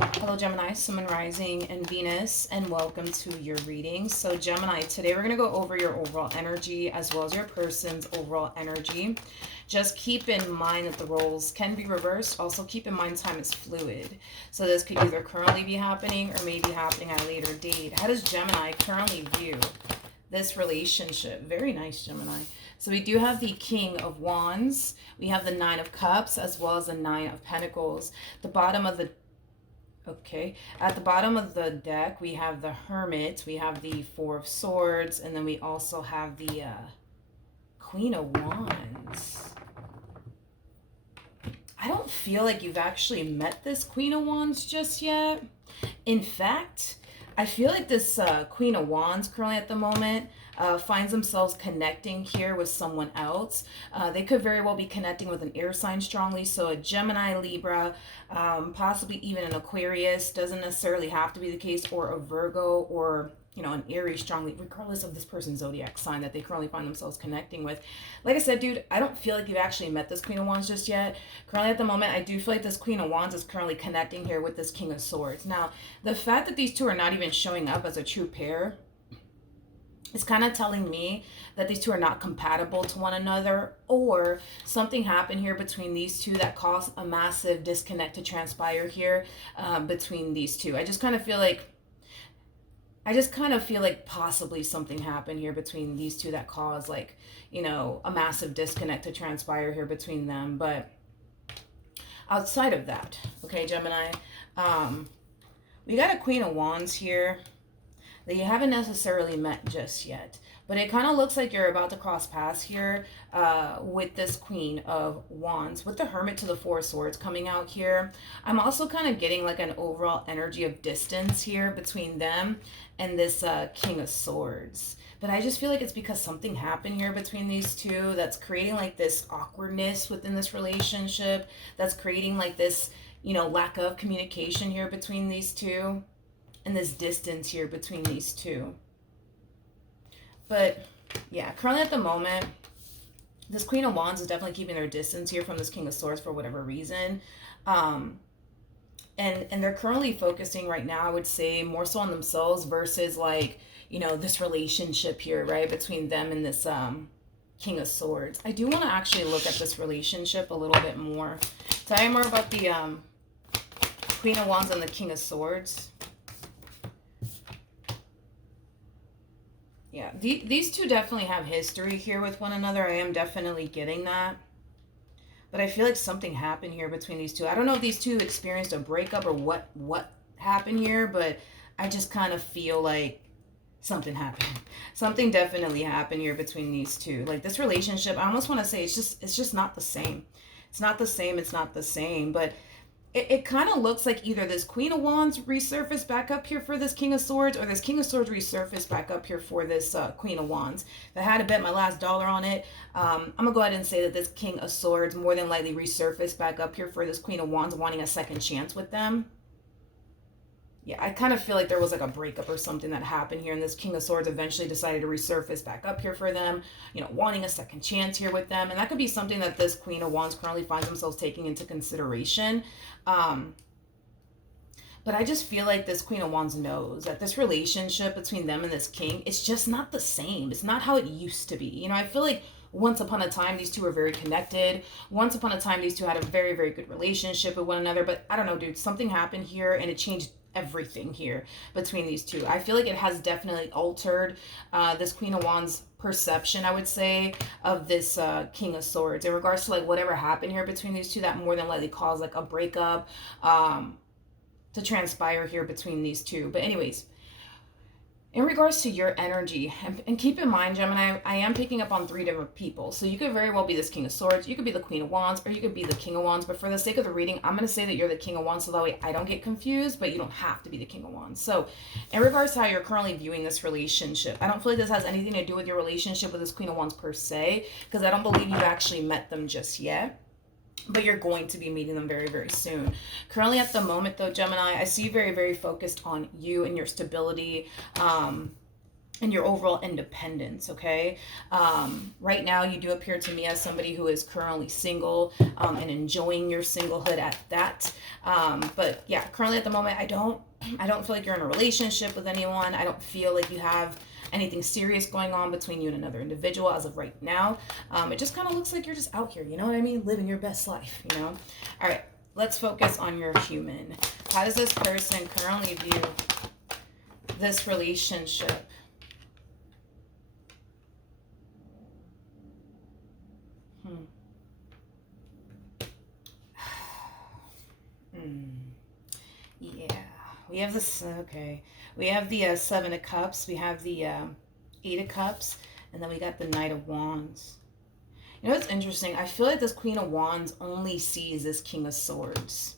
Hello Gemini, Sun, Moon, Rising, and Venus, and welcome to your reading. So Gemini, today we're going to go over your overall energy as well as your person's overall energy. Just keep in mind that the roles can be reversed. Also keep in mind time is fluid. So this could either currently be happening or maybe happening at a later date. How does Gemini currently view this relationship? Very nice, Gemini. So we do have the King of Wands. We have the Nine of Cups as well as the Nine of Pentacles. The bottom of the Okay, at the bottom of the deck, we have the Hermit, we have the Four of Swords, and then we also have the Queen of Wands. I don't feel like you've actually met this Queen of Wands just yet. In fact, I feel like this Queen of Wands currently at the moment finds themselves connecting here with someone else. They could very well be connecting with an air sign strongly. So a Gemini, Libra, possibly even an Aquarius. Doesn't necessarily have to be the case. Or a Virgo or, you know, an Aries strongly, regardless of this person's zodiac sign that they currently find themselves connecting with. Like I said, dude, I don't feel like you've actually met this Queen of Wands just yet. Currently at the moment, I do feel like this Queen of Wands is currently connecting here with this King of Swords. Now, the fact that these two are not even showing up as a true pair, it's kind of telling me that these two are not compatible to one another, or something happened here between these two that caused a massive disconnect to transpire here between these two. I just kind of feel like possibly something happened here between these two that caused, like, you know, a massive disconnect to transpire here between them. But outside of that, okay, Gemini, we got a Queen of Wands here that you haven't necessarily met just yet, but it kind of looks like you're about to cross paths here with this Queen of Wands, with the Hermit to the Four of Swords coming out here. I'm also kind of getting like an overall energy of distance here between them and this King of Swords. But I just feel like it's because something happened here between these two that's creating like this awkwardness within this relationship, that's creating like this, you know, lack of communication here between these two, and this distance here between these two. But yeah, currently at the moment, this Queen of Wands is definitely keeping their distance here from this King of Swords for whatever reason. And they're currently focusing right now, I would say, more so on themselves versus, like, you know, this relationship here, right, between them and this King of Swords. I do want to actually look at this relationship a little bit more. Tell you more about the Queen of Wands and the King of Swords. Yeah, these two definitely have history here with one another. I am definitely getting that. But I feel like something happened here between these two. I don't know if these two experienced a breakup or what happened here, but I just kind of feel like something happened. Something definitely happened here between these two. Like, this relationship, I almost want to say it's just not the same. It's not the same. It's not the same. But it kind of looks like either this Queen of Wands resurfaced back up here for this King of Swords, or this King of Swords resurfaced back up here for this Queen of Wands. If I had to bet my last dollar on it, I'm going to go ahead and say that this King of Swords more than likely resurfaced back up here for this Queen of Wands, wanting a second chance with them. Yeah, I kind of feel like there was like a breakup or something that happened here, and this King of Swords eventually decided to resurface back up here for them, you know, wanting a second chance here with them. And that could be something that this Queen of Wands currently finds themselves taking into consideration. But I just feel like this Queen of Wands knows that this relationship between them and this King, it's just not the same. It's not how it used to be. You know, I feel like once upon a time, these two were very connected. Once upon a time, these two had a very, very good relationship with one another. But I don't know, dude, something happened here and it changed everything here between these two. I feel like it has definitely altered this Queen of Wands perception, I would say, of this King of Swords in regards to like whatever happened here between these two that more than likely caused like a breakup to transpire here between these two. But anyways, in regards to your energy, and keep in mind, Gemini, I am picking up on 3 different people. So you could very well be this King of Swords, you could be the Queen of Wands, or you could be the King of Wands. But for the sake of the reading, I'm going to say that you're the King of Wands, so that way I don't get confused, but you don't have to be the King of Wands. So in regards to how you're currently viewing this relationship, I don't feel like this has anything to do with your relationship with this Queen of Wands per se, because I don't believe you've actually met them just yet. But you're going to be meeting them very, very soon. Currently at the moment, though, Gemini, I see you very, very focused on you and your stability. and your overall independence. Okay, right now you do appear to me as somebody who is currently single, and enjoying your singlehood at that. But yeah, currently at the moment, I don't feel like you're in a relationship with anyone. I don't feel like you have anything serious going on between you and another individual as of right now. It just kind of looks like you're just out here, you know what I mean, living your best life, you know. All right, let's focus on your human. How does this person currently view this relationship? Yeah, we have this. Okay, we have the Seven of Cups. We have the Eight of Cups, and then we got the Knight of Wands. You know what's interesting? I feel like this Queen of Wands only sees this King of Swords.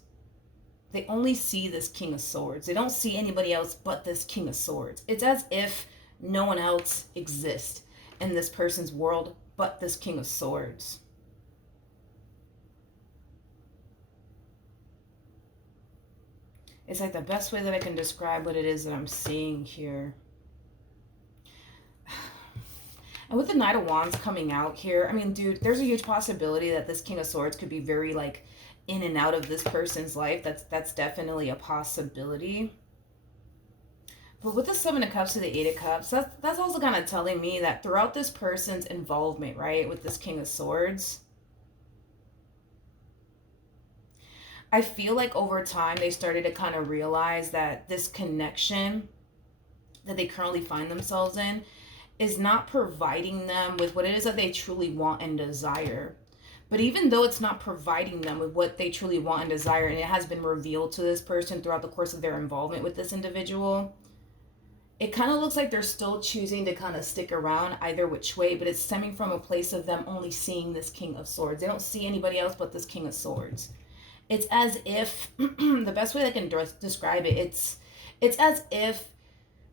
They only see this King of Swords. They don't see anybody else but this King of Swords. It's as if no one else exists in this person's world but this King of Swords. It's like the best way that I can describe what it is that I'm seeing here. And with the Knight of Wands coming out here, I mean, dude, there's a huge possibility that this King of Swords could be very, like, in and out of this person's life. That's definitely a possibility. But with the Seven of Cups to the Eight of Cups, that's also kind of telling me that throughout this person's involvement, right, with this King of Swords, I feel like over time they started to kind of realize that this connection that they currently find themselves in is not providing them with what it is that they truly want and desire. But even though it's not providing them with what they truly want and desire, and it has been revealed to this person throughout the course of their involvement with this individual, it kind of looks like they're still choosing to kind of stick around either which way, but it's stemming from a place of them only seeing this King of Swords. They don't see anybody else but this King of Swords. It's as if, the best way I can describe it, it's as if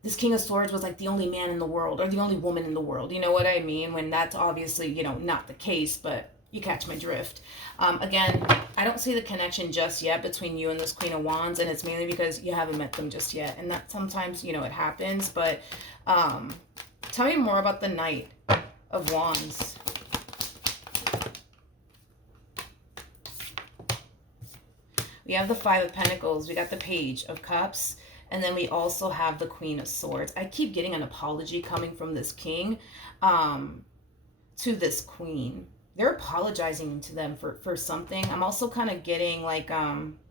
this King of Swords was like the only man in the world or the only woman in the world. You know what I mean? When that's obviously, you know, not the case, but you catch my drift. Again, I don't see the connection just yet between you and this Queen of Wands, and it's mainly because you haven't met them just yet. And that sometimes, you know, it happens. But tell me more about the Knight of Wands. We have the Five of Pentacles. We got the Page of Cups. And then we also have the Queen of Swords. I keep getting an apology coming from this king to this queen. They're apologizing to them for something. I'm also kind of getting like an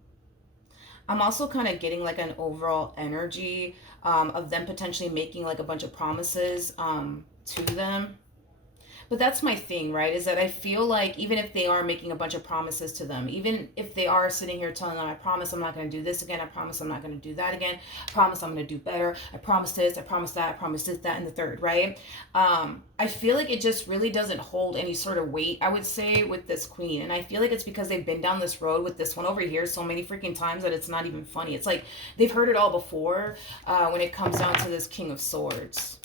overall energy of them potentially making like a bunch of promises to them. But that's my thing, right? Is that I feel like even if they are making a bunch of promises to them, even if they are sitting here telling them, I promise I'm not going to do this again. I promise I'm not going to do that again. I promise I'm going to do better. I promise this. I promise that. I promise this, that, and the third, right? I feel like it just really doesn't hold any sort of weight, I would say, with this queen. And I feel like it's because they've been down this road with this one over here so many freaking times that it's not even funny. It's like they've heard it all before when it comes down to this King of Swords.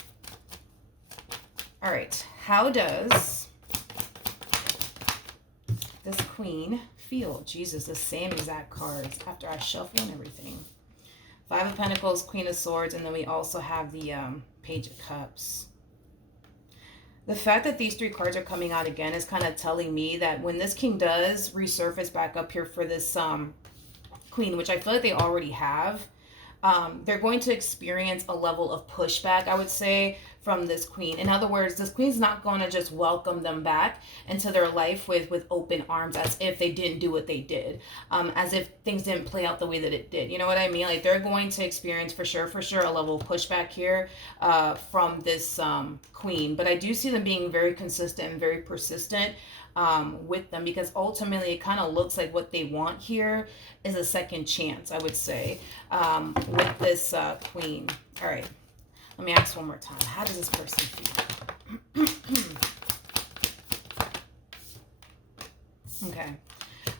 All right. How does this queen feel? Jesus, the same exact cards after I shuffle and everything. Five of Pentacles, Queen of Swords, and then we also have the Page of Cups. The fact that these three cards are coming out again is kind of telling me that when this king does resurface back up here for this queen, which I feel like they already have, they're going to experience a level of pushback, I would say, from this queen. In other words, this queen's not going to just welcome them back into their life with open arms as if they didn't do what they did, as if things didn't play out the way that it did. You know what I mean? Like, they're going to experience for sure, a level of pushback here from this queen. But I do see them being very consistent and very persistent with them, because ultimately it kind of looks like what they want here is a second chance, I would say, with this queen. All right. Let me ask one more time. How does this person feel? Okay.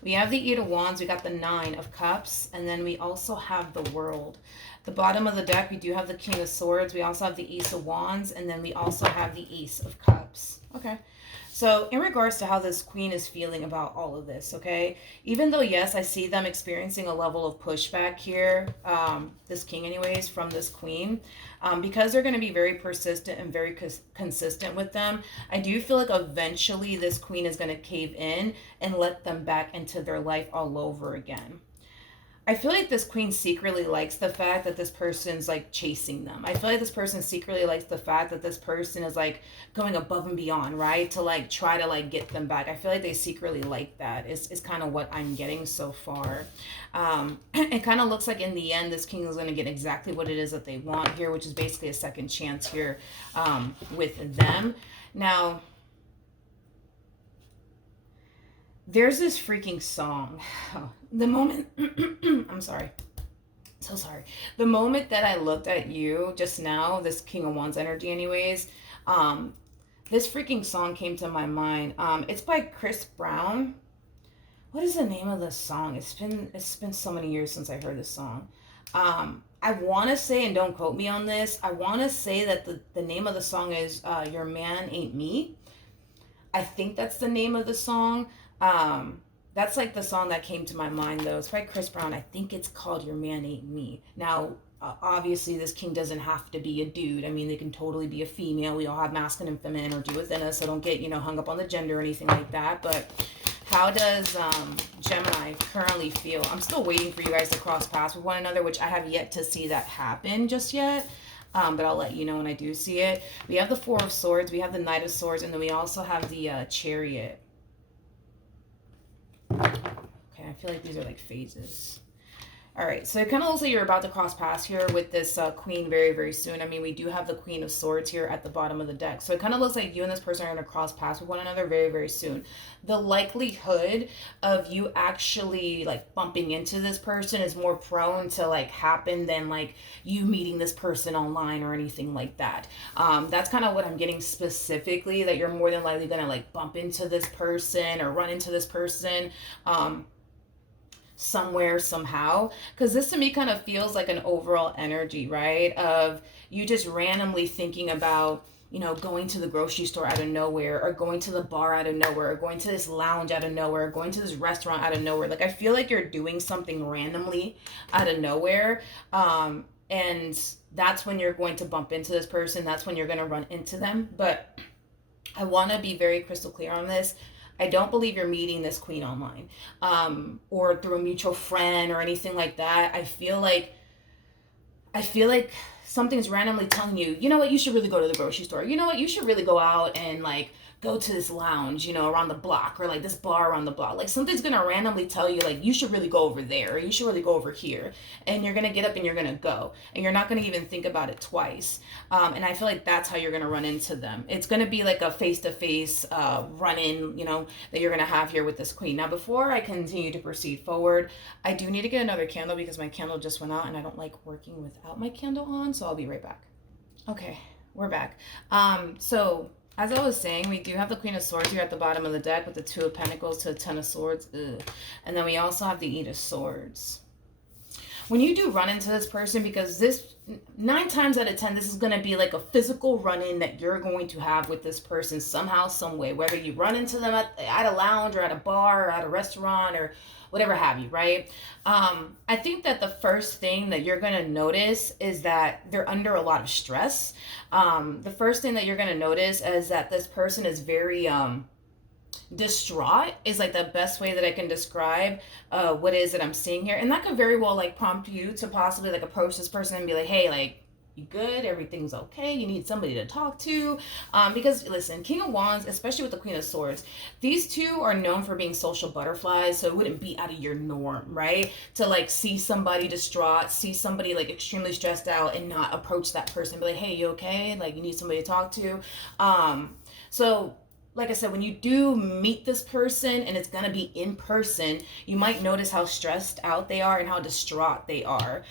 We have the Eight of Wands. We got the Nine of Cups. And then we also have the World. The bottom of the deck, we do have the King of Swords. We also have the Ace of Wands. And then we also have the Ace of Cups. Okay. So, in regards to how this queen is feeling about all of this, okay, even though, yes, I see them experiencing a level of pushback here, this king, anyways, from this queen, because they're going to be very persistent and very consistent with them, I do feel like eventually this queen is going to cave in and let them back into their life all over again. I feel like this queen secretly likes the fact that this person's like chasing them. I feel like this person secretly likes the fact that this person is like going above and beyond, right? To like try to like get them back. I feel like they secretly like that. Is kind of what I'm getting so far. It kind of looks like in the end, this king is going to get exactly what it is that they want here, which is basically a second chance here with them. Now, there's this freaking song. Oh, the moment, I'm sorry. So sorry. The moment that I looked at you just now, this King of Wands energy, anyways, um, this freaking song came to my mind. It's by Chris Brown. What is the name of the song? It's been so many years since I heard this song. I want to say, and don't quote me on this, I want to say that the name of the song is Your Man Ain't Me. I think that's the name of the song. That's like the song that came to my mind though. It's by Chris Brown. I think it's called Your Man Ain't Me. Now, obviously this king doesn't have to be a dude. I mean, they can totally be a female. We all have masculine and feminine or do within us, so don't get, hung up on the gender or anything like that. But how does Gemini currently feel? I'm still waiting for you guys to cross paths with one another, which I have yet to see that happen just yet. But I'll let you know when I do see it. We have the Four of Swords, we have the Knight of Swords, and then we also have the Chariot. Okay, I feel like these are like phases. All right, so it kind of looks like you're about to cross paths here with this queen very, very soon. I mean, we do have the Queen of Swords here at the bottom of the deck. So it kind of looks like you and this person are going to cross paths with one another very, very soon. The likelihood of you actually like bumping into this person is more prone to like happen than like you meeting this person online or anything like that. That's kind of what I'm getting specifically, that you're more than likely going to like bump into this person or run into this person. Somewhere, somehow, because this to me kind of feels like an overall energy, right, of you just randomly thinking about going to the grocery store out of nowhere, or going to the bar out of nowhere, or going to this lounge out of nowhere, or going to this restaurant out of nowhere. Like, I feel like you're doing something randomly out of nowhere, and that's when you're going to bump into this person. That's when you're going to run into them. But I want to be very crystal clear on this. I don't believe you're meeting this queen online, or through a mutual friend or anything like that. I feel like something's randomly telling you, you know what, you should really go to the grocery store. You know what, you should really go out and like go to this lounge, around the block, or like this bar around the block. Like, something's gonna randomly tell you, like, you should really go over there, or you should really go over here. And you're gonna get up and you're gonna go. And you're not gonna even think about it twice. And I feel like that's how you're gonna run into them. It's gonna be like a face-to-face run-in, that you're gonna have here with this queen. Now, before I continue to proceed forward, I do need to get another candle because my candle just went out and I don't like working without my candle on, so I'll be right back. Okay, we're back. So as I was saying, we do have the Queen of Swords here at the bottom of the deck with the Two of Pentacles to the Ten of Swords. Ugh. And then we also have the Eight of Swords. When you do run into this person, because this 9 times out of 10, this is going to be like a physical run-in that you're going to have with this person somehow, some way, whether you run into them at a lounge or at a bar or at a restaurant or whatever have you, right? I think that the first thing that you're going to notice is that they're under a lot of stress. The first thing that you're going to notice is that this person is very distraught, is like the best way that I can describe what it is that I'm seeing here. And that could very well like prompt you to possibly like approach this person and be like, hey, like, you good? Everything's okay? You need somebody to talk to? Because listen, King of Wands, especially with the Queen of Swords, these two are known for being social butterflies, so it wouldn't be out of your norm, right? To like see somebody distraught, see somebody like extremely stressed out and not approach that person, be like, hey, you okay? Like, you need somebody to talk to. So like I said, when you do meet this person and it's going to be in person, you might notice how stressed out they are and how distraught they are.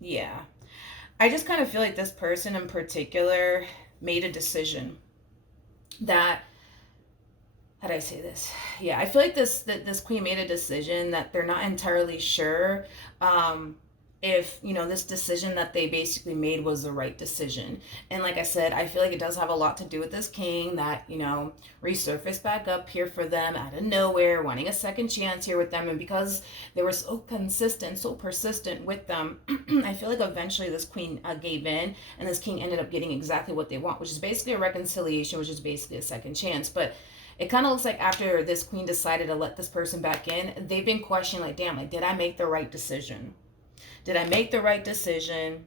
Yeah. I just kind of feel like this person in particular made a decision that, how do I say this? Yeah, I feel like this queen made a decision that they're not entirely sure if, you know, this decision that they basically made was the right decision. And like I said, I feel like it does have a lot to do with this king that, you know, resurfaced back up here for them out of nowhere, wanting a second chance here with them. And because they were so consistent, so persistent with them, I feel like eventually this queen gave in, and this king ended up getting exactly what they want, which is basically a reconciliation, which is basically a second chance. But it kind of looks like after this queen decided to let this person back in, they've been questioning, like, damn, like, did I make the right decision? Did I make the right decision,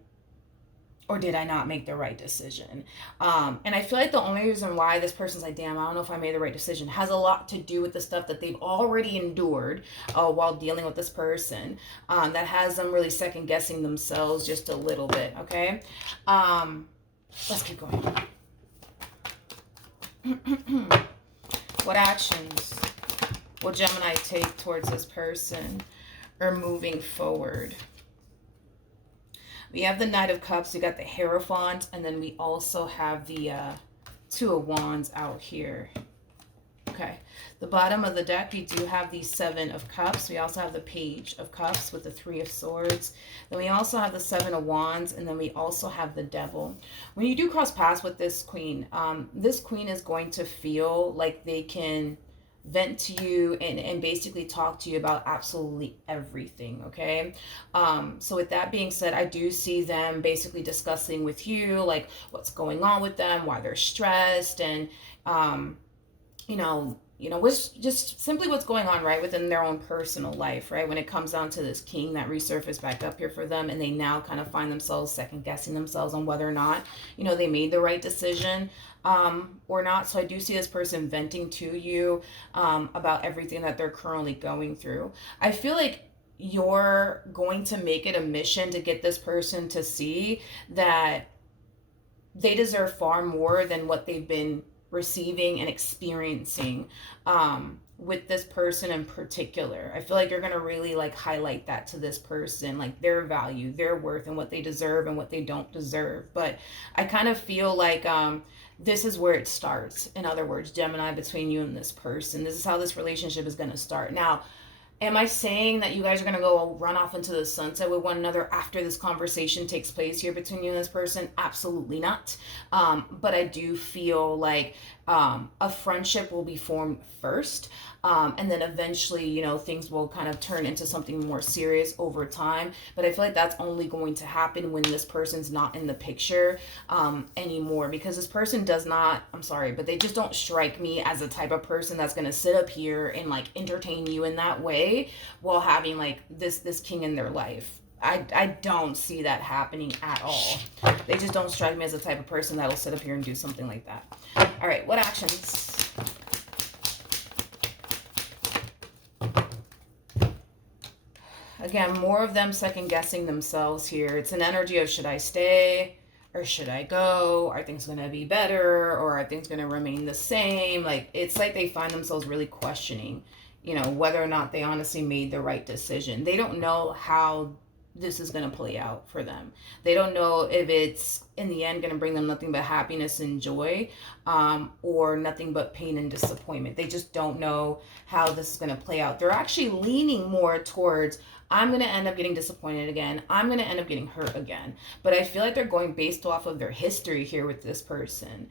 or did I not make the right decision? And I feel like the only reason why this person's like, damn, I don't know if I made the right decision, has a lot to do with the stuff that they've already endured while dealing with this person, that has them really second guessing themselves just a little bit. Okay. Let's keep going. What actions will Gemini take towards this person or moving forward? We have the Knight of Cups, we got the Hierophant, and then we also have the Two of Wands out here. Okay, the bottom of the deck, we do have the Seven of Cups. We also have the Page of Cups with the Three of Swords. Then we also have the Seven of Wands, and then we also have the Devil. When you do cross paths with this queen is going to feel like they can vent to you and basically talk to you about absolutely everything. Okay. So with that being said, I do see them basically discussing with you like what's going on with them, why they're stressed, and you know, just simply what's going on right within their own personal life, right? When it comes down to this king that resurfaced back up here for them, and they now kind of find themselves second guessing themselves on whether or not, you know, they made the right decision or not. So I do see this person venting to you about everything that they're currently going through. I feel like you're going to make it a mission to get this person to see that they deserve far more than what they've been receiving and experiencing with this person in particular. I feel like you're going to really like highlight that to this person, like their value, their worth, and what they deserve and what they don't deserve. But I kind of feel like this is where it starts. In other words, Gemini, between you and this person, this is how this relationship is going to start. Now, am I saying that you guys are going to go run off into the sunset with one another after this conversation takes place here between you and this person? Absolutely not. But I do feel like a friendship will be formed first. And then eventually, you know, things will kind of turn into something more serious over time. But I feel like that's only going to happen when this person's not in the picture anymore. Because this person does not, I'm sorry, but they just don't strike me as the type of person that's going to sit up here and like entertain you in that way while having like this king in their life. I don't see that happening at all. They just don't strike me as the type of person that'll sit up here and do something like that. All right, what actions? Again, more of them second guessing themselves here. It's an energy of, should I stay or should I go? Are things going to be better, or are things going to remain the same? Like, it's like they find themselves really questioning, you know, whether or not they honestly made the right decision. They don't know how this is going to play out for them. They don't know if it's in the end going to bring them nothing but happiness and joy, or nothing but pain and disappointment. They just don't know how this is going to play out. They're actually leaning more towards, I'm going to end up getting disappointed again. I'm going to end up getting hurt again. But I feel like they're going based off of their history here with this person.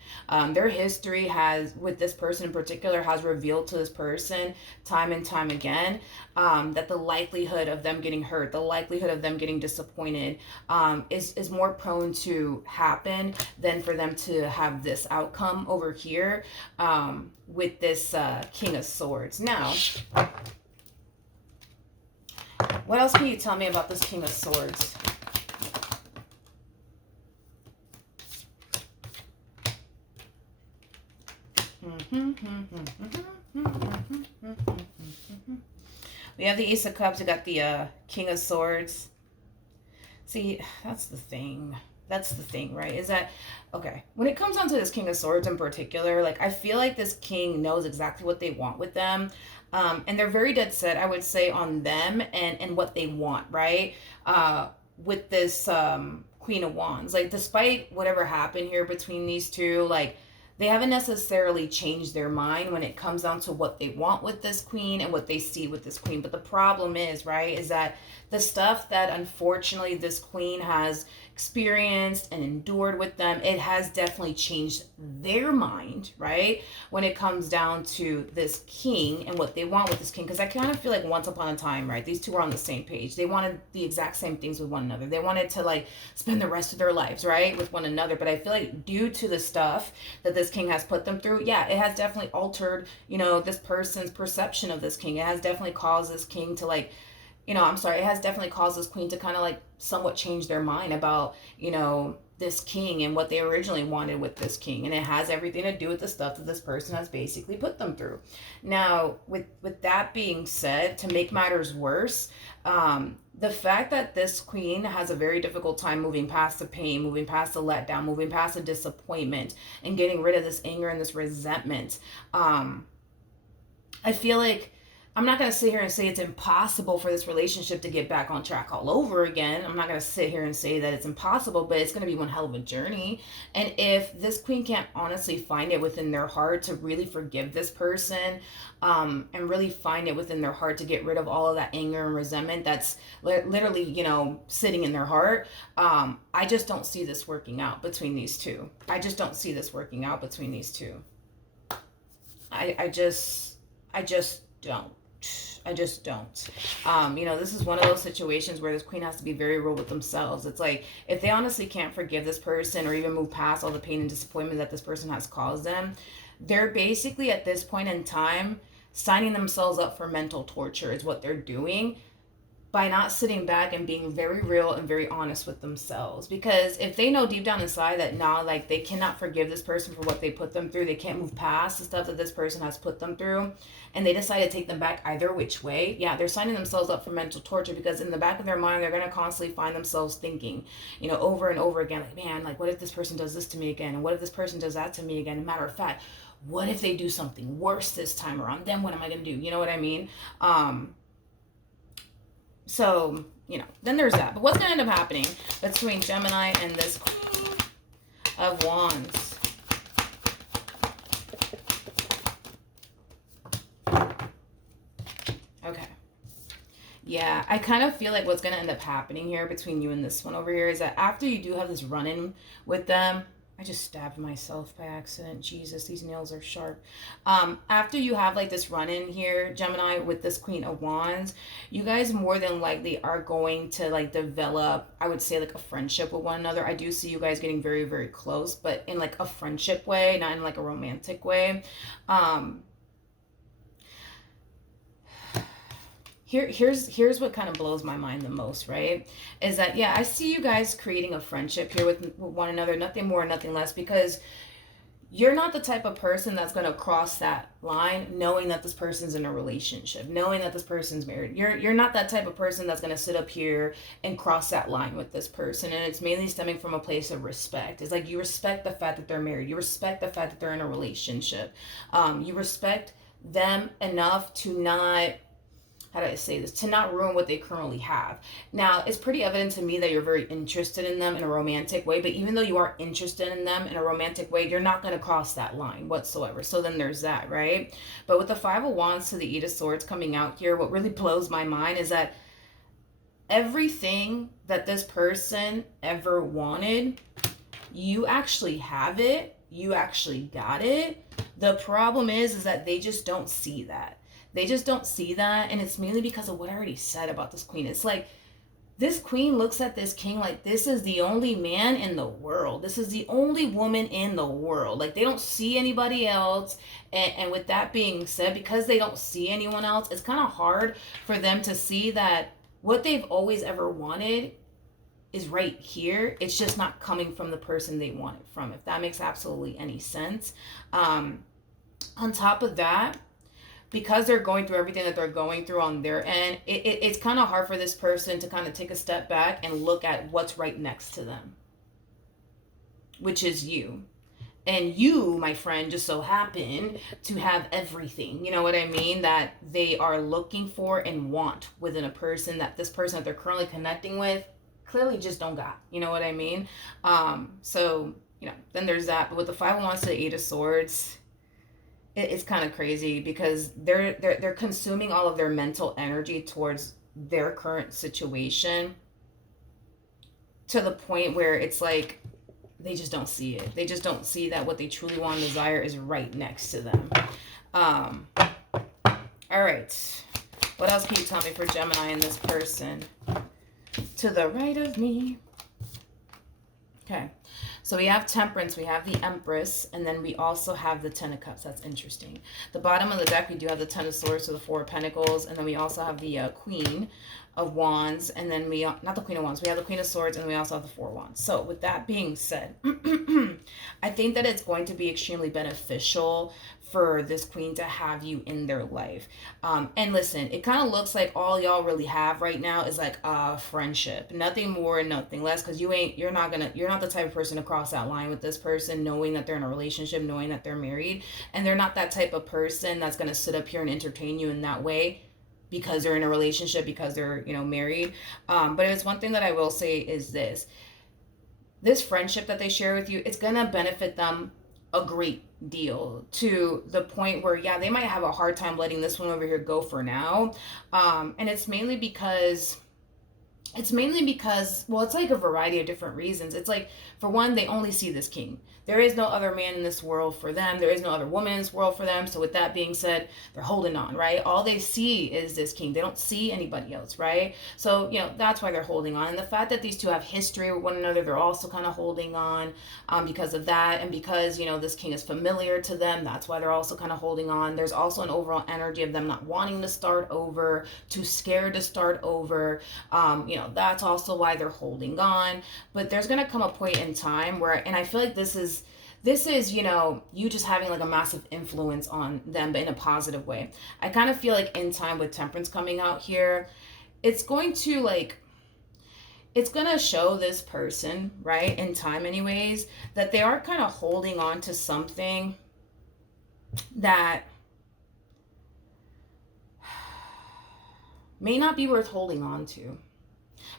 Their history has, with this person in particular, has revealed to this person time and time again that the likelihood of them getting hurt, the likelihood of them getting disappointed is more prone to happen than for them to have this outcome over here with this King of Swords. Now, what else can you tell me about this King of Swords? We have the Ace of Cups. We got the King of Swords. See, that's the thing. That's the thing, right? Is that, okay, when it comes down to this King of Swords in particular, like, I feel like this king knows exactly what they want with them. And they're very dead set, I would say, on them and what they want, right? With this Queen of Wands. Like, despite whatever happened here between these two, like, they haven't necessarily changed their mind when it comes down to what they want with this queen and what they see with this queen. But the problem is, right, is that the stuff that unfortunately this queen has experienced and endured with them, it has definitely changed their mind, right, when it comes down to this king and what they want with this king. Because I kind of feel like once upon a time, right, these two were on the same page. They wanted the exact same things with one another. They wanted to like spend the rest of their lives, right, with one another. But I feel like due to the stuff that this king has put them through, yeah, it has definitely altered, you know, this person's perception of this king. It has definitely caused this king to like, you know, I'm sorry, it has definitely caused this queen to kind of like somewhat change their mind about, you know, this king and what they originally wanted with this king. And it has everything to do with the stuff that this person has basically put them through. Now, with that being said, to make matters worse, the fact that this queen has a very difficult time moving past the pain, moving past the letdown, moving past the disappointment, and getting rid of this anger and this resentment, I feel like I'm not going to sit here and say it's impossible for this relationship to get back on track all over again. I'm not going to sit here and say that it's impossible, but it's going to be one hell of a journey. And if this queen can't honestly find it within their heart to really forgive this person, and really find it within their heart to get rid of all of that anger and resentment that's literally, you know, sitting in their heart, I just don't see this working out between these two. I just don't see this working out between these two. I just don't. I just don't. You know, this is one of those situations where this queen has to be very real with themselves. It's like, if they honestly can't forgive this person or even move past all the pain and disappointment that this person has caused them, they're basically at this point in time signing themselves up for mental torture is what they're doing, by not sitting back and being very real and very honest with themselves. Because if they know deep down inside that now, like, they cannot forgive this person for what they put them through, they can't move past the stuff that this person has put them through, and they decide to take them back either which way, yeah, they're signing themselves up for mental torture. Because in the back of their mind, they're going to constantly find themselves thinking, you know, over and over again, like, man, like, what if this person does this to me again? And what if this person does that to me again? And matter of fact, what if they do something worse this time around? Then what am I going to do? You know what I mean? So, you know, then there's that. But what's going to end up happening between Gemini and this Queen of Wands? Okay. Yeah, I kind of feel like what's going to end up happening here between you and this one over here is that after you do have this run-in with them, I just stabbed myself by accident. Jesus, these nails are sharp. After you have like this run-in here, Gemini, with this Queen of Wands, you guys more than likely are going to like develop, I would say, like a friendship with one another. I do see you guys getting very, very close, but in like a friendship way, not in like a romantic way. Here's what kind of blows my mind the most, right? Is that, yeah, I see you guys creating a friendship here with one another, nothing more, nothing less, because you're not the type of person that's going to cross that line knowing that this person's in a relationship, knowing that this person's married. You're not that type of person that's going to sit up here and cross that line with this person. And it's mainly stemming from a place of respect. It's like you respect the fact that they're married. You respect the fact that they're in a relationship. You respect them enough to not, how do I say this, to not ruin what they currently have. Now, it's pretty evident to me that you're very interested in them in a romantic way, but even though you are interested in them in a romantic way, you're not going to cross that line whatsoever. So then there's that, right? But with the Five of Wands to the Eight of Swords coming out here, what really blows my mind is that everything that this person ever wanted, you actually have it. You actually got it. The problem is that they just don't see that. They just don't see that, and it's mainly because of what I already said about this queen. It's like this queen looks at this king like this is the only man in the world. This is the only woman in the world. Like, they don't see anybody else. And with that being said, because they don't see anyone else, it's kind of hard for them to see that what they've always ever wanted is right here. It's just not coming from the person they want it from, if that makes absolutely any sense. On top of that, because they're going through everything that they're going through on their end, it's kind of hard for this person to kind of take a step back and look at what's right next to them, which is you. And you, my friend, just so happen to have everything, you know what I mean, that they are looking for and want within a person that this person that they're currently connecting with clearly just don't got, you know what I mean? So then there's that. But with the Five of Wands to the Eight of Swords, it's kind of crazy because they're consuming all of their mental energy towards their current situation to the point where it's like they just don't see it. They just don't see that what they truly want and desire is right next to them. All right. What else can you tell me for Gemini and this person? To the right of me. Okay. So we have Temperance, we have the Empress, and then we also have the Ten of Cups. That's interesting. The bottom of the deck, we do have the Ten of Swords, so the Four of Pentacles, and then we also have the Queen of Wands, and then not the Queen of Wands, we have the Queen of Swords, and we also have the Four of Wands. So with that being said, I think that it's going to be extremely beneficial for this queen to have you in their life. And listen, it kind of looks like all y'all really have right now is like a friendship, nothing more, nothing less, because you're not the type of person to cross that line with this person knowing that they're in a relationship, knowing that they're married, and they're not that type of person that's going to sit up here and entertain you in that way because they're in a relationship, because they're married. But it's one thing that I will say is this friendship that they share with you, it's going to benefit them a great deal, to the point where they might have a hard time letting this one over here go for now. And it's mainly because well, it's like a variety of different reasons. It's like, for one, they only see this king. There is no other man in this world for them. There is no other woman in this world for them. So with that being said, they're holding on, right? All they see is this king. They don't see anybody else, right? So, that's why they're holding on. And the fact that these two have history with one another, they're also kind of holding on because of that. And because, this king is familiar to them, that's why they're also kind of holding on. There's also an overall energy of them not wanting to start over, too scared to start over. That's also why they're holding on. But there's going to come a point in time where, and I feel like this is you just having like a massive influence on them, but in a positive way. I kind of feel like in time, with Temperance coming out here, it's going to show this person, right, in time anyways, that they are kind of holding on to something that may not be worth holding on to.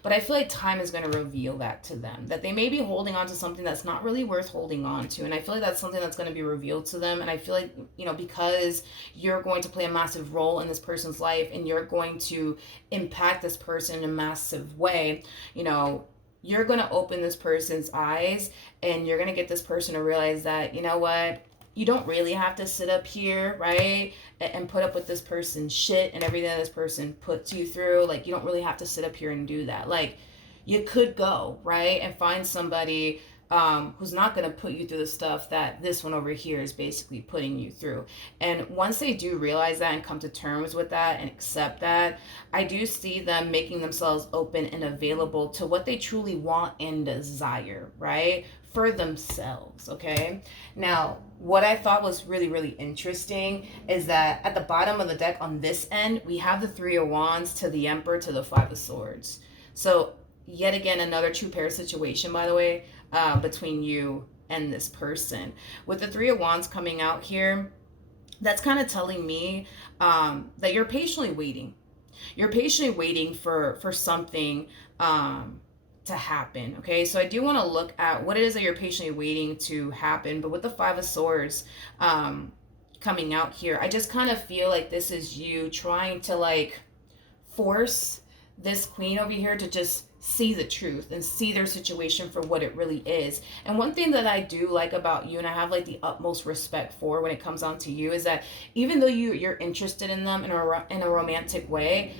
But I feel like time is going to reveal that to them, that they may be holding on to something that's not really worth holding on to. And I feel like that's something that's going to be revealed to them. And I feel like, because you're going to play a massive role in this person's life, and you're going to impact this person in a massive way, you're going to open this person's eyes, and you're going to get this person to realize that, what, you don't really have to sit up here, right, and put up with this person's shit and everything that this person puts you through. Like, you don't really have to sit up here and do that. Like, you could go, right, and find somebody who's not going to put you through the stuff that this one over here is basically putting you through. And once they do realize that and come to terms with that and accept that, I do see them making themselves open and available to what they truly want and desire, right, for themselves, okay? Now, what I thought was really, really interesting is that at the bottom of the deck on this end, we have the Three of Wands to the Emperor to the Five of Swords. So yet again, another true pair situation, by the way, between you and this person. With the Three of Wands coming out here, that's kind of telling me that you're patiently waiting. You're patiently waiting for something to happen, okay? So I do want to look at what it is that you're patiently waiting to happen. But with the Five of Swords coming out here, I just kind of feel like this is you trying to force this queen over here to just see the truth and see their situation for what it really is. And one thing that I do like about you, and I have the utmost respect for when it comes on to you, is that even though you're interested in them in a romantic way,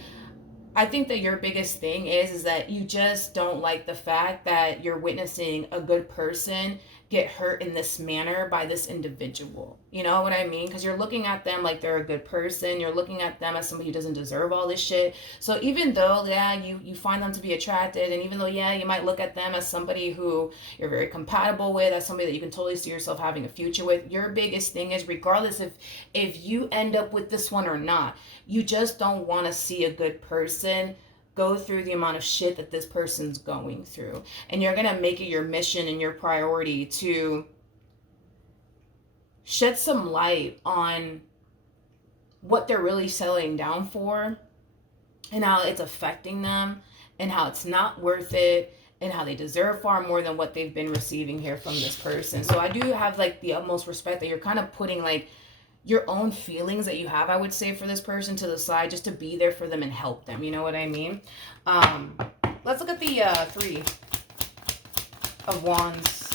I think that your biggest thing is that you just don't like the fact that you're witnessing a good person get hurt in this manner by this individual. You know what I mean? Because you're looking at them like they're a good person. You're looking at them as somebody who doesn't deserve all this shit. So even though, you find them to be attracted, and even though, you might look at them as somebody who you're very compatible with, as somebody that you can totally see yourself having a future with, your biggest thing is, regardless if you end up with this one or not, you just don't want to see a good person go through the amount of shit that this person's going through. And you're going to make it your mission and your priority to shed some light on what they're really settling down for, and how it's affecting them, and how it's not worth it, and how they deserve far more than what they've been receiving here from this person. So I do have like the utmost respect that you're kind of putting like your own feelings that you have, I would say, for this person to the side just to be there for them and help them. You know what I mean? Um, let's look at the Three of Wands.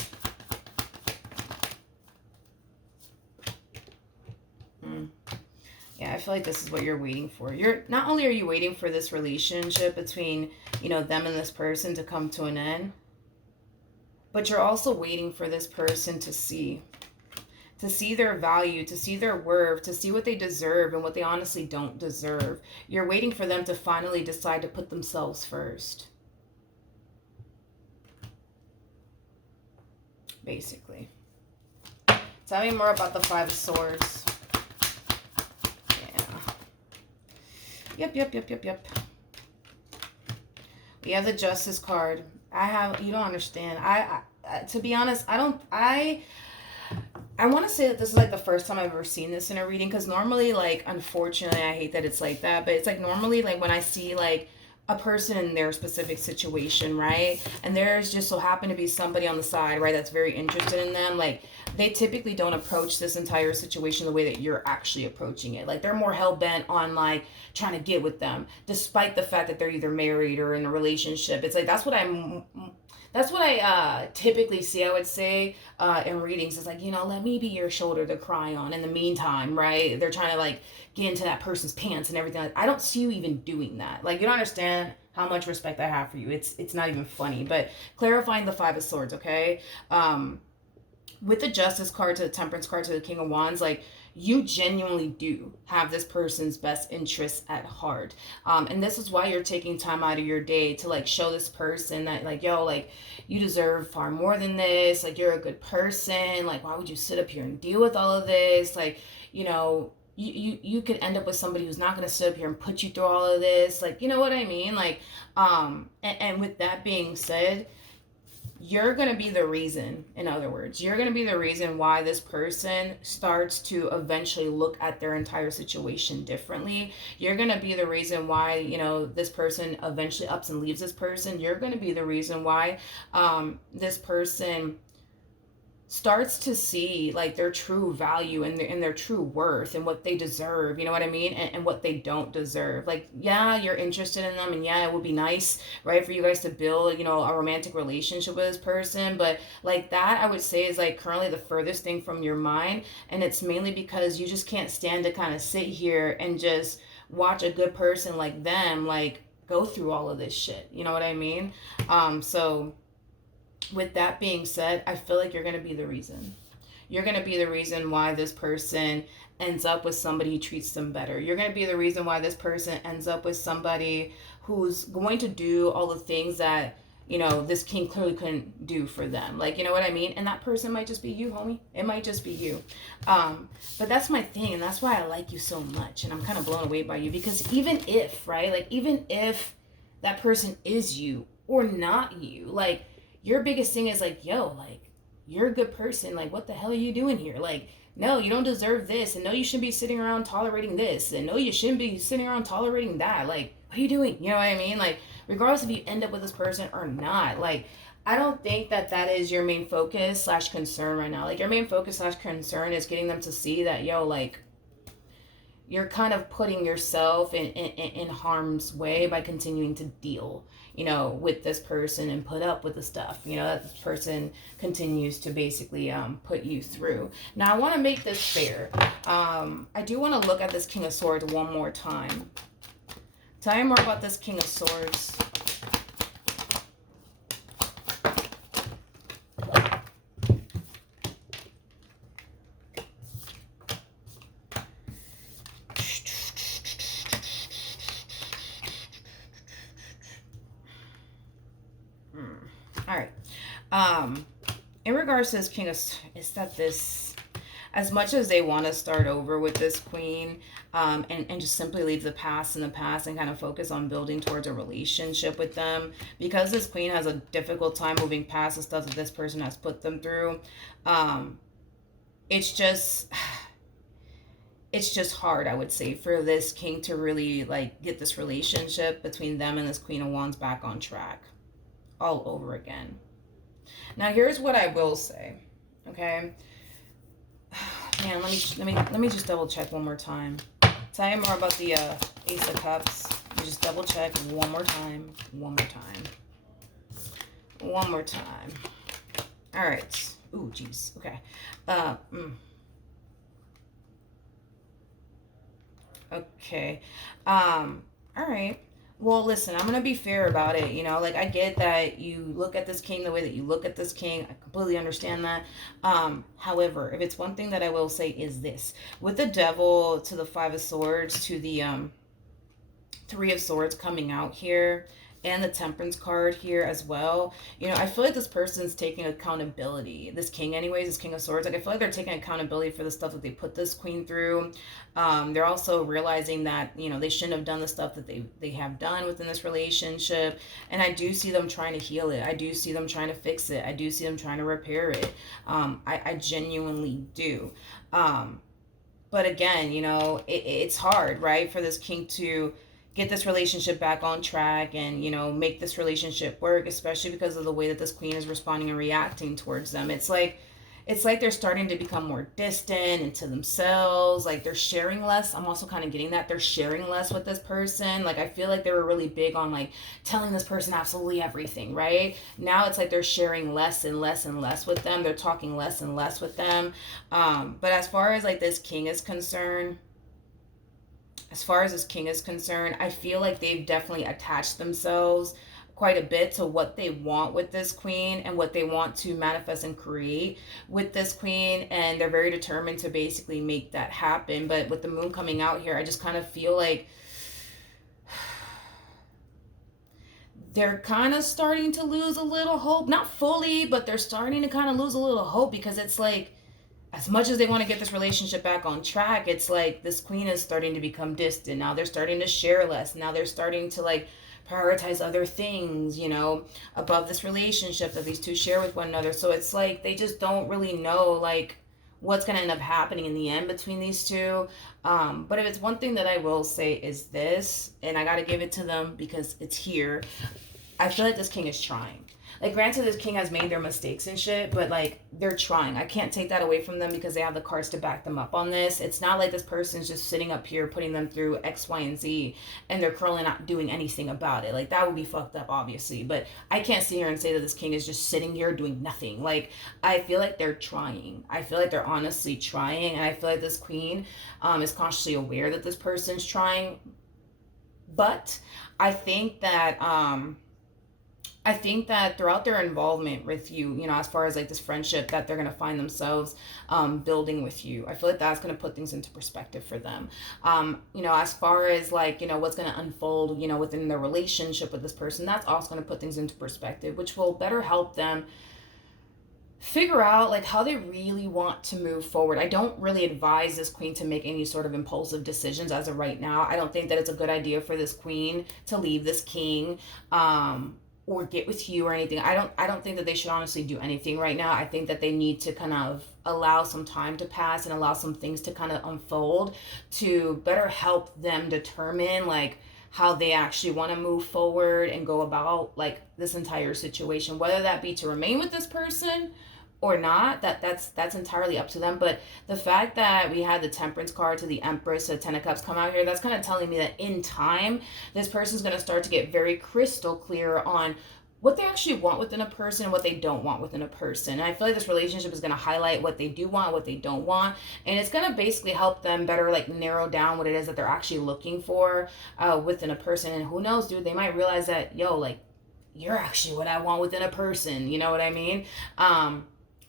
Yeah, I feel like this is what you're waiting for. You're not only are you waiting for this relationship between, you know, them and this person to come to an end, but you're also waiting for this person to see their value, to see their worth, to see what they deserve and what they honestly don't deserve. You're waiting for them to finally decide to put themselves first. Basically. Tell me more about the Five of Swords. Yep. We have the Justice card. You don't understand. I to be honest, I want to say that this is like the first time I've ever seen this in a reading, because normally, like, unfortunately, I hate that it's like that, but it's like normally, like, when I see like a person in their specific situation, right, and there's just so happen to be somebody on the side, right, that's very interested in them, like, they typically don't approach this entire situation the way that you're actually approaching it. Like, they're more hell-bent on like trying to get with them, despite the fact that they're either married or in a relationship. It's like that's what I typically see, I would say, in readings. It's like, you know, let me be your shoulder to cry on in the meantime, right? They're trying to like get into that person's pants and everything. Like, I don't see you even doing that. Like, you don't understand how much respect I have for you. It's not even funny. But clarifying the Five of Swords, okay? With the Justice card to the Temperance card to the King of Wands, like, you genuinely do have this person's best interests at heart. And this is why you're taking time out of your day to like show this person that like, yo, like, you deserve far more than this. Like, you're a good person. Like, why would you sit up here and deal with all of this? Like, you know, you could end up with somebody who's not going to sit up here and put you through all of this. Like, you know what I mean? Like, and with that being said, you're going to be the reason, in other words, you're going to be the reason why this person starts to eventually look at their entire situation differently. You're going to be the reason why, you know, this person eventually ups and leaves this person. You're going to be the reason why this person starts to see like their true value and their true worth and what they deserve, you know what I mean, and what they don't deserve. Like, yeah, you're interested in them, and yeah, it would be nice, right, for you guys to build, you know, a romantic relationship with this person, but like that, I would say, is like currently the furthest thing from your mind. And it's mainly because you just can't stand to kind of sit here and just watch a good person like them like go through all of this shit, you know what I mean? So with that being said, I feel like you're going to be the reason. You're going to be the reason why this person ends up with somebody who treats them better. You're going to be the reason why this person ends up with somebody who's going to do all the things that, you know, this king clearly couldn't do for them. Like, you know what I mean? And that person might just be you, homie. It might just be you. But that's my thing, and that's why I like you so much, and I'm kind of blown away by you, because even if, right, like, even if that person is you or not you, like, your biggest thing is like, yo, like, you're a good person. Like, what the hell are you doing here? Like, no, you don't deserve this. And no, you shouldn't be sitting around tolerating this. And no, you shouldn't be sitting around tolerating that. Like, what are you doing? You know what I mean? Like, regardless if you end up with this person or not, like, I don't think that that is your main focus / concern right now. Like, your main focus / concern is getting them to see that, yo, like, you're kind of putting yourself in harm's way by continuing to deal, you know, with this person and put up with the stuff, you know, that this person continues to basically put you through. Now, I want to make this fair. I do want to look at this King of Swords one more time. Tell me more about this King of Swords. All right. In regards to this King of, is that this, as much as they want to start over with this queen, and just simply leave the past in the past and kind of focus on building towards a relationship with them, because this queen has a difficult time moving past the stuff that this person has put them through. It's just hard, I would say, for this king to really like get this relationship between them and this Queen of Wands back on track. all over again. Now, here's what I will say. Okay, man, let me just double check one more time. Tell you more about the Ace of Cups. You just double check one more time. One more time. One more time. All right. Ooh, jeez. Okay. Uh, mm. Okay. All right. Well, listen, I'm gonna be fair about it. You know, like I get that you look at this king the way that you look at this king. I completely understand that. However, if it's one thing that I will say is this: with the devil to the five of swords to the three of swords coming out here, and the temperance card here as well, you know, I feel like this person's taking accountability, this king anyways, this king of swords, like I feel like they're taking accountability for the stuff that they put this queen through. They're also realizing that, you know, they shouldn't have done the stuff that they have done within this relationship, and I do see them trying to heal it. I do see them trying to fix it. I do see them trying to repair it. I genuinely do. But again, you know, it's hard, right, for this king to get this relationship back on track and, you know, make this relationship work, especially because of the way that this queen is responding and reacting towards them. It's like they're starting to become more distant into themselves, like they're sharing less. I'm also kind of getting that they're sharing less with this person. Like I feel like they were really big on like telling this person absolutely everything, right? Now it's like they're sharing less and less and less with them. They're talking less and less with them. But as far as like this king is concerned, I feel like they've definitely attached themselves quite a bit to what they want with this queen and what they want to manifest and create with this queen, and they're very determined to basically make that happen. But with the moon coming out here, I just kind of feel like they're kind of starting to lose a little hope, not fully, but they're starting to kind of lose a little hope, because it's like, as much as they want to get this relationship back on track, it's like this queen is starting to become distant. Now they're starting to share less. Now they're starting to like prioritize other things, you know, above this relationship that these two share with one another. So it's like they just don't really know like what's going to end up happening in the end between these two. But if it's one thing that I will say is this, and I got to give it to them because it's here, I feel like this king is trying. Like, granted, this king has made their mistakes and shit, but, like, they're trying. I can't take that away from them because they have the cards to back them up on this. It's not like this person's just sitting up here putting them through X, Y, and Z, and they're currently not doing anything about it. Like, that would be fucked up, obviously. But I can't sit here and say that this king is just sitting here doing nothing. Like, I feel like they're trying. I feel like they're honestly trying, and I feel like this queen is consciously aware that this person's trying. But I think that... throughout their involvement with you, you know, as far as like this friendship that they're going to find themselves building with you, I feel like that's going to put things into perspective for them. You know, as far as like, you know, what's going to unfold, you know, within their relationship with this person, that's also going to put things into perspective, which will better help them figure out like how they really want to move forward. I don't really advise this queen to make any sort of impulsive decisions as of right now. I don't think that it's a good idea for this queen to leave this king. Or get with you or anything. I don't think that they should honestly do anything right now. I think that they need to kind of allow some time to pass and allow some things to kind of unfold to better help them determine like how they actually want to move forward and go about like this entire situation, whether that be to remain with this person or not. That's entirely up to them. But the fact that we had the temperance card to the empress, the 10 of cups come out here, that's kind of telling me that in time this person's going to start to get very crystal clear on what they actually want within a person and what they don't want within a person. And I feel like this relationship is going to highlight what they do want, what they don't want, and it's going to basically help them better like narrow down what it is that they're actually looking for within a person. And who knows, dude, they might realize that, yo, like, you're actually what I want within a person, you know what I mean?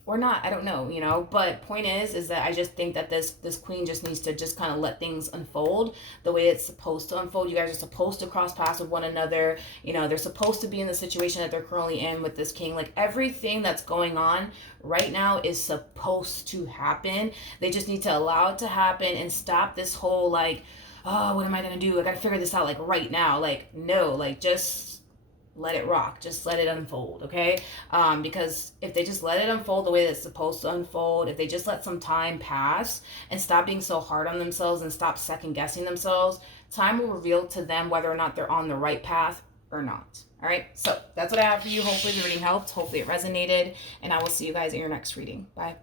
Or not, I don't know, you know, but point is that I just think that this queen just needs to just kind of let things unfold the way it's supposed to unfold. You guys are supposed to cross paths with one another, you know, they're supposed to be in the situation that they're currently in with this king. Like, everything that's going on right now is supposed to happen. They just need to allow it to happen and stop this whole like, oh, what am I gonna do? I gotta figure this out like right now. Like, no, like, just let it rock. Just let it unfold, okay? Because if they just let it unfold the way that it's supposed to unfold, if they just let some time pass and stop being so hard on themselves and stop second guessing themselves, time will reveal to them whether or not they're on the right path or not. All right, so that's what I have for you. Hopefully the reading helped. Hopefully it resonated, and I will see you guys in your next reading. Bye.